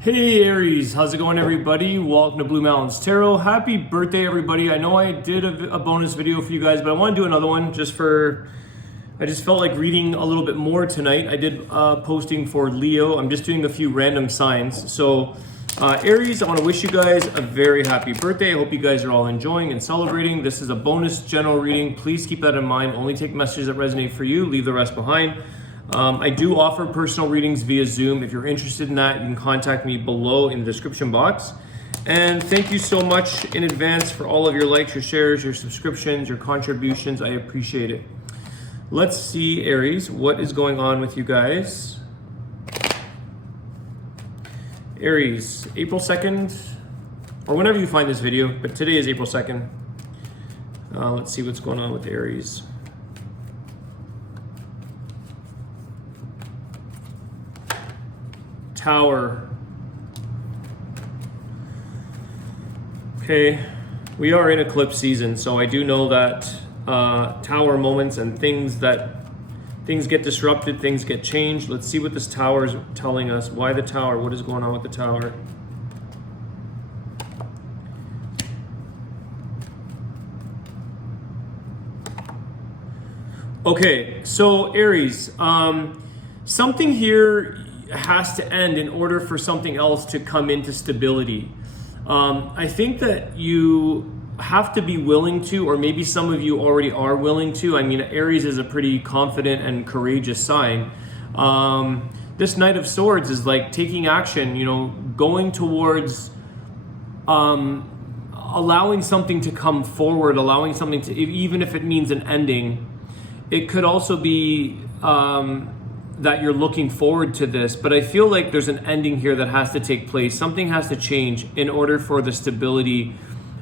Hey Aries, how's it going everybody? Welcome to Blue Mountains Tarot. Happy birthday everybody. I know I did a bonus video for you guys, but I want to do another one I just felt like reading a little bit more tonight. I did posting for Leo. I'm just doing a few random signs. So Aries, I want to wish you guys a very happy birthday. I hope you guys are all enjoying and celebrating. This is a bonus general reading. Please keep that in mind. Only take messages that resonate for you. Leave the rest behind. I do offer personal readings via Zoom. If you're interested in that, you can contact me below in the description box. And thank you so much in advance for all of your likes, your shares, your subscriptions, your contributions. I appreciate it. Let's see, Aries, what is going on with you guys? Aries, April 2nd, or whenever you find this video, but today is April 2nd. Let's see what's going on with Aries. Tower. Okay, we are in eclipse season, so I do know that tower moments and things get disrupted, things get changed. Let's see what this tower is telling us. Why the tower? What is going on with the tower? Okay, so Aries, something here has to end in order for something else to come into stability. I think that you have to be willing to, or maybe some of you already are willing to. I mean, Aries is a pretty confident and courageous sign. This Knight of Swords is like taking action, you know, going towards allowing something to come forward, allowing something to, even if it means an ending. It could also be that you're looking forward to this, but I feel like there's an ending here that has to take place. Something has to change in order for the stability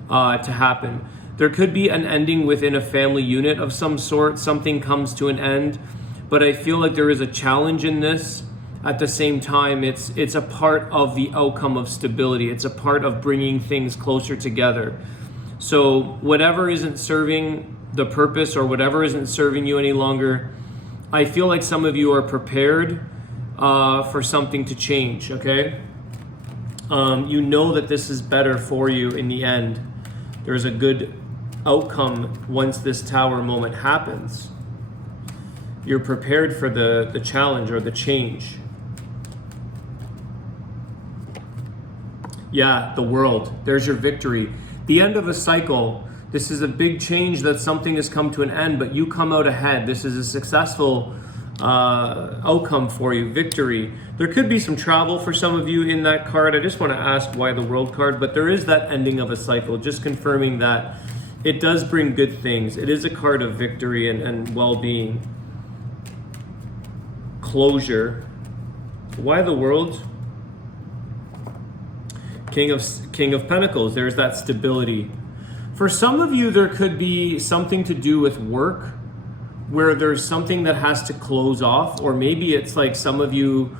to happen. There could be an ending within a family unit of some sort. Something comes to an end, but I feel like there is a challenge in this. At the same time, it's a part of the outcome of stability. It's a part of bringing things closer together. So whatever isn't serving the purpose or whatever isn't serving you any longer, I feel like some of you are prepared for something to change, okay? You know that this is better for you in the end. There's a good outcome once this tower moment happens. You're prepared for the challenge or the change. Yeah, the World. There's your victory. The end of a cycle. This is a big change, that something has come to an end, but you come out ahead. This is a successful outcome for you, victory. There could be some travel for some of you in that card. I just want to ask why the World card, but there is that ending of a cycle, just confirming that it does bring good things. It is a card of victory and well-being. Closure. Why the World? King of Pentacles. There's that stability. For some of you, there could be something to do with work where there's something that has to close off, or maybe it's like some of you,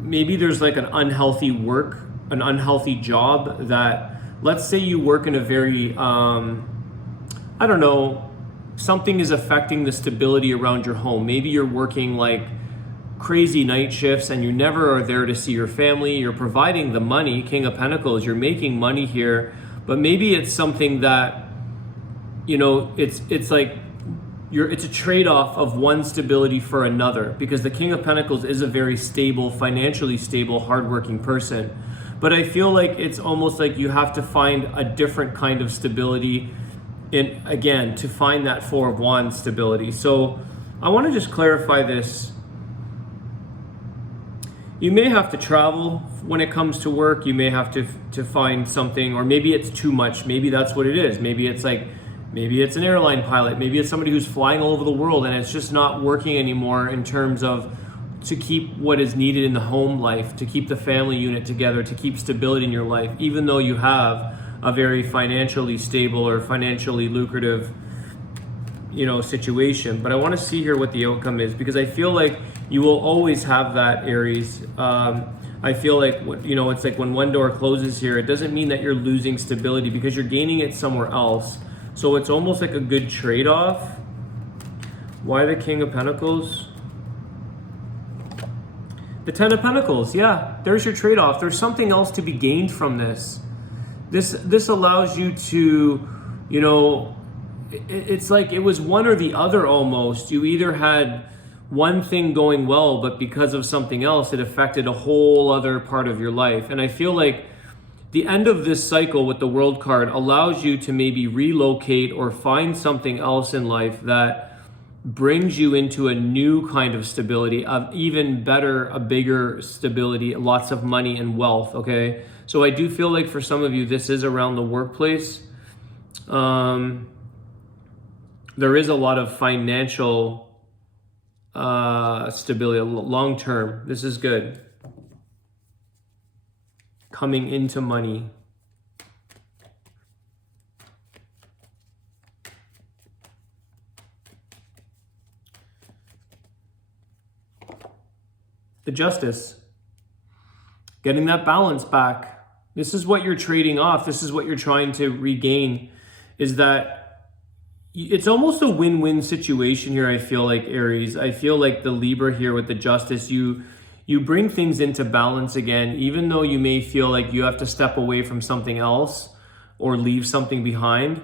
maybe there's like an unhealthy work, an unhealthy job that, let's say you work in a very, I don't know, something is affecting the stability around your home. Maybe you're working like crazy night shifts and you never are there to see your family. You're providing the money, King of Pentacles, you're making money here. But maybe it's something that, you know, it's like it's a trade-off of one stability for another, because the King of Pentacles is a very stable, financially stable, hardworking person. But I feel like it's almost like you have to find a different kind of stability to find that Four of Wands stability. So I want to just clarify this. You may have to travel when it comes to work. You may have to find something, or maybe it's too much. Maybe that's what it is. Maybe it's an airline pilot. Maybe it's somebody who's flying all over the world and it's just not working anymore in terms of to keep what is needed in the home life, to keep the family unit together, to keep stability in your life, even though you have a very financially stable or financially lucrative, you know, situation. But I want to see here what the outcome is, because I feel like you will always have that, Aries. I feel like, you know, it's like when one door closes here, it doesn't mean that you're losing stability, because you're gaining it somewhere else. So it's almost like a good trade-off. Why the King of Pentacles? The Ten of Pentacles, yeah, there's your trade-off. There's something else to be gained from this. This allows you to, you know, it's like it was one or the other almost. You either had one thing going well, but because of something else, it affected a whole other part of your life. And I feel like the end of this cycle with the World card allows you to maybe relocate or find something else in life that brings you into a new kind of stability, of even better, a bigger stability, lots of money and wealth, okay? So I do feel like for some of you, this is around the workplace. There is a lot of financial stability, long term. This is good. Coming into money. The Justice. Getting that balance back. This is what you're trading off. This is what you're trying to regain, is that it's almost a win-win situation here, I feel like, Aries. I feel like the Libra here with the Justice, you bring things into balance again, even though you may feel like you have to step away from something else or leave something behind.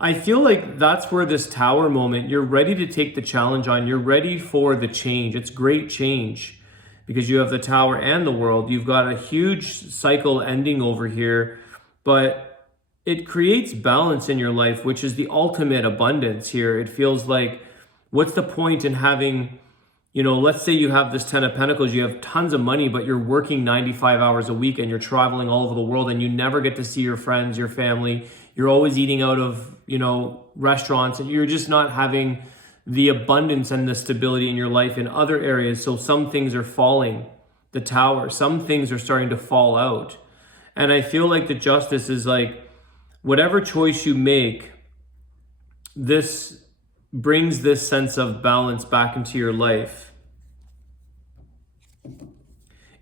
I feel like that's where this Tower moment, you're ready to take the challenge on. You're ready for the change. It's great change because you have the Tower and the World. You've got a huge cycle ending over here, but it creates balance in your life, which is the ultimate abundance here. It feels like, what's the point in having, you know, let's say you have this Ten of Pentacles, you have tons of money, but you're working 95 hours a week and you're traveling all over the world and you never get to see your friends, your family. You're always eating out of, you know, restaurants, and you're just not having the abundance and the stability in your life in other areas. So some things are falling, the Tower, some things are starting to fall out. And I feel like the Justice is like, whatever choice you make, this brings this sense of balance back into your life.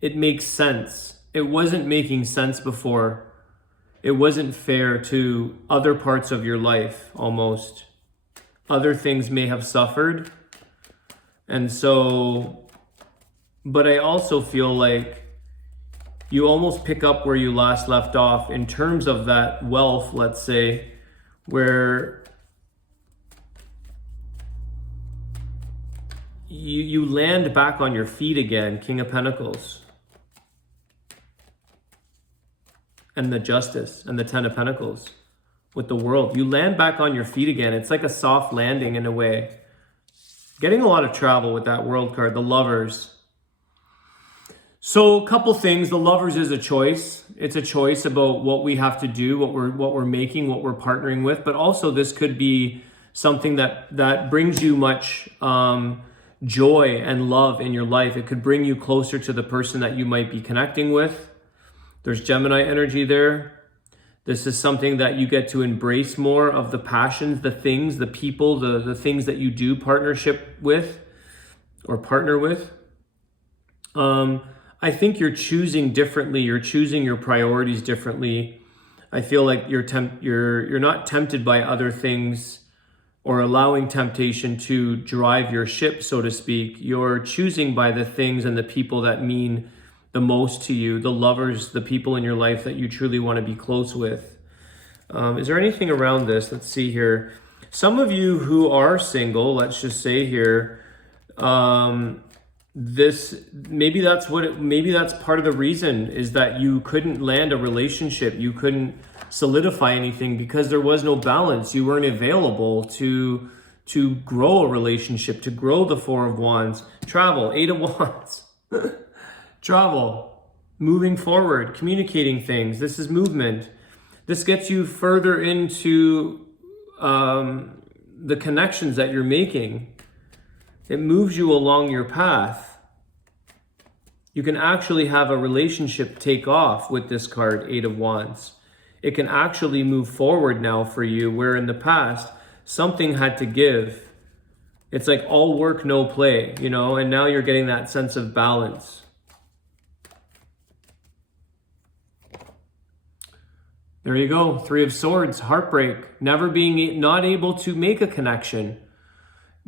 It makes sense. It wasn't making sense before. It wasn't fair to other parts of your life, almost. Other things may have suffered. And so, but I also feel like you almost pick up where you last left off in terms of that wealth, let's say, where you land back on your feet again, King of Pentacles. And the Justice and the Ten of Pentacles with the World. You land back on your feet again. It's like a soft landing in a way. Getting a lot of travel with that World card, the Lovers. So a couple things. The Lovers is a choice. It's a choice about what we have to do, what we're making, what we're partnering with. But also this could be something that brings you much joy and love in your life. It could bring you closer to the person that you might be connecting with. There's Gemini energy there. This is something that you get to embrace more of, the passions, the things, the people, the things that you do partnership with or partner with. I think you're choosing differently. You're choosing your priorities differently. I feel like you're not tempted by other things or allowing temptation to drive your ship, so to speak. You're choosing by the things and the people that mean the most to you, the lovers, the people in your life that you truly want to be close with. Is there anything around this? Let's see here. Some of you who are single, let's just say here, maybe that's part of the reason, is that you couldn't land a relationship. You couldn't solidify anything because there was no balance. You weren't available to grow a relationship, to grow the Four of Wands. Travel, Eight of Wands. Travel, moving forward, communicating things. This is movement. This gets you further into the connections that you're making. It moves you along your path. You can actually have a relationship take off with this card, Eight of Wands. It can actually move forward now for you, where in the past, something had to give. It's like all work, no play, you know, and now you're getting that sense of balance. There you go. Three of Swords, heartbreak, not able to make a connection.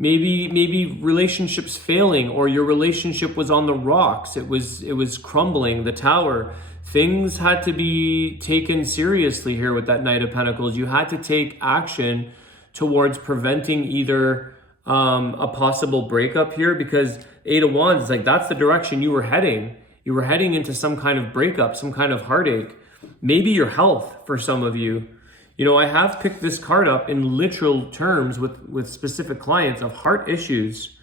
maybe relationships failing, or your relationship was on the rocks. It was crumbling, the tower. Things had to be taken seriously here with that Knight of Pentacles. You had to take action towards preventing either a possible breakup here, because Eight of Wands is like, that's the direction you were heading. You were heading into some kind of breakup, some kind of heartache. Maybe your health for some of you. You know, I have picked this card up in literal terms with specific clients of heart issues.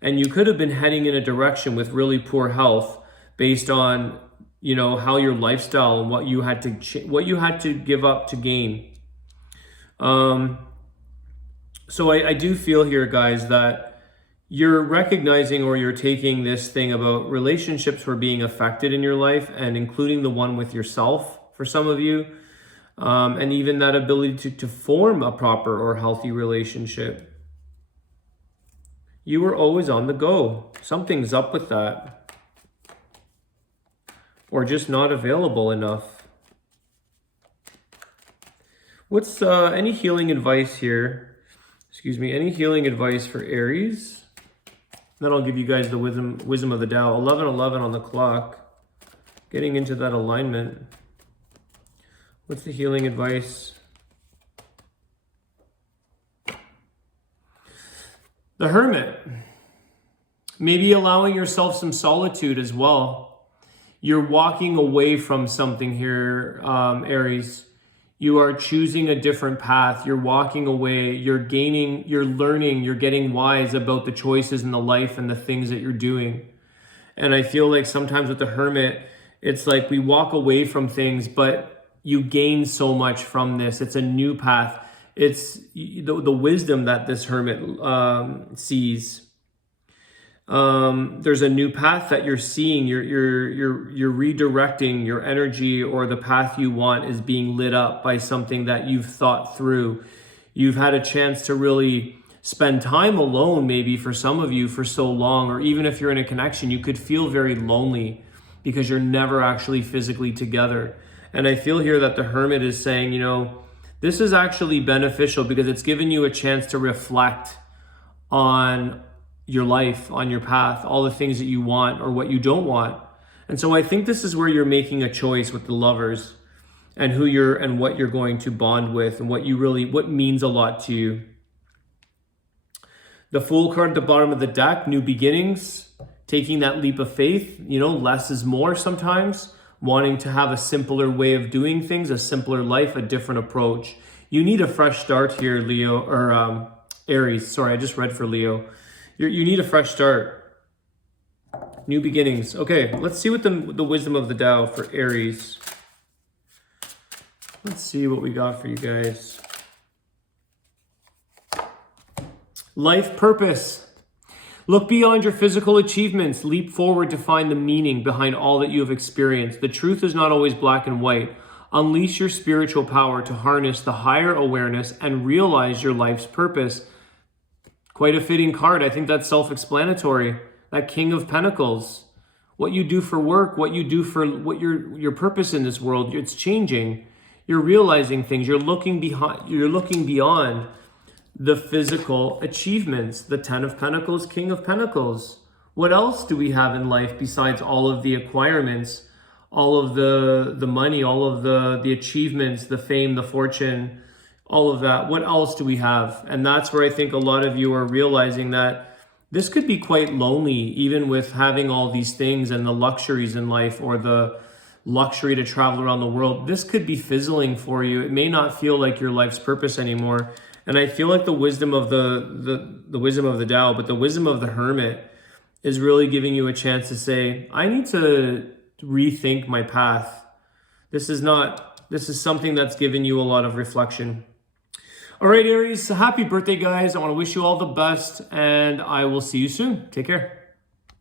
And you could have been heading in a direction with really poor health based on, you know, how your lifestyle and what you had to give up to gain. So I do feel here, guys, that you're recognizing, or you're taking this thing about relationships were being affected in your life, and including the one with yourself for some of you, and even that ability to form a proper or healthy relationship. You were always on the go. Something's up with that. Or just not available enough. What's any healing advice here? Excuse me, any healing advice for Aries? Then I'll give you guys the wisdom of the Tao. 11:11 on the clock. Getting into that alignment. What's the healing advice? The Hermit. Maybe allowing yourself some solitude as well. You're walking away from something here, Aries. You are choosing a different path. You're walking away. You're gaining, you're learning, you're getting wise about the choices in the life and the things that you're doing. And I feel like sometimes with the Hermit, it's like we walk away from things, but you gain so much from this. It's a new path. It's the wisdom that this Hermit sees. There's a new path that you're seeing. You're redirecting your energy, or the path you want is being lit up by something that you've thought through. You've had a chance to really spend time alone, maybe for some of you, for so long, or even if you're in a connection, you could feel very lonely because you're never actually physically together. And I feel here that the Hermit is saying, you know, this is actually beneficial because it's given you a chance to reflect on your life, on your path, all the things that you want or what you don't want. And so I think this is where you're making a choice with the Lovers, and who you're and what you're going to bond with, and what means a lot to you. The Fool card at the bottom of the deck, new beginnings, taking that leap of faith, you know, less is more sometimes, wanting to have a simpler way of doing things, a simpler life, a different approach. You need a fresh start here, Leo, or Aries. Sorry, I just read for Leo. You need a fresh start. New beginnings. Okay, let's see what the wisdom of the Tao for Aries. Let's see what we got for you guys. Life purpose. Look beyond your physical achievements. Leap forward to find the meaning behind all that you have experienced. The truth is not always black and white. Unleash your spiritual power to harness the higher awareness and realize your life's purpose. Quite a fitting card. I think that's self-explanatory. That King of Pentacles. What you do for work, what you do for what your purpose in this world, it's changing. You're realizing things. You're looking beyond the physical achievements. The Ten of Pentacles, King of Pentacles. What else do we have in life besides all of the acquirements, all of the money, all of the achievements, the fame, the fortune, all of that? What else do we have? And that's where I think a lot of you are realizing that this could be quite lonely, even with having all these things and the luxuries in life, or the luxury to travel around the world. This could be fizzling for you. It may not feel like your life's purpose anymore. And I feel like the wisdom of the wisdom of the Tao, but the wisdom of the Hermit is really giving you a chance to say, I need to rethink my path. This is something that's given you a lot of reflection. All right, Aries, happy birthday, guys. I want to wish you all the best, and I will see you soon. Take care.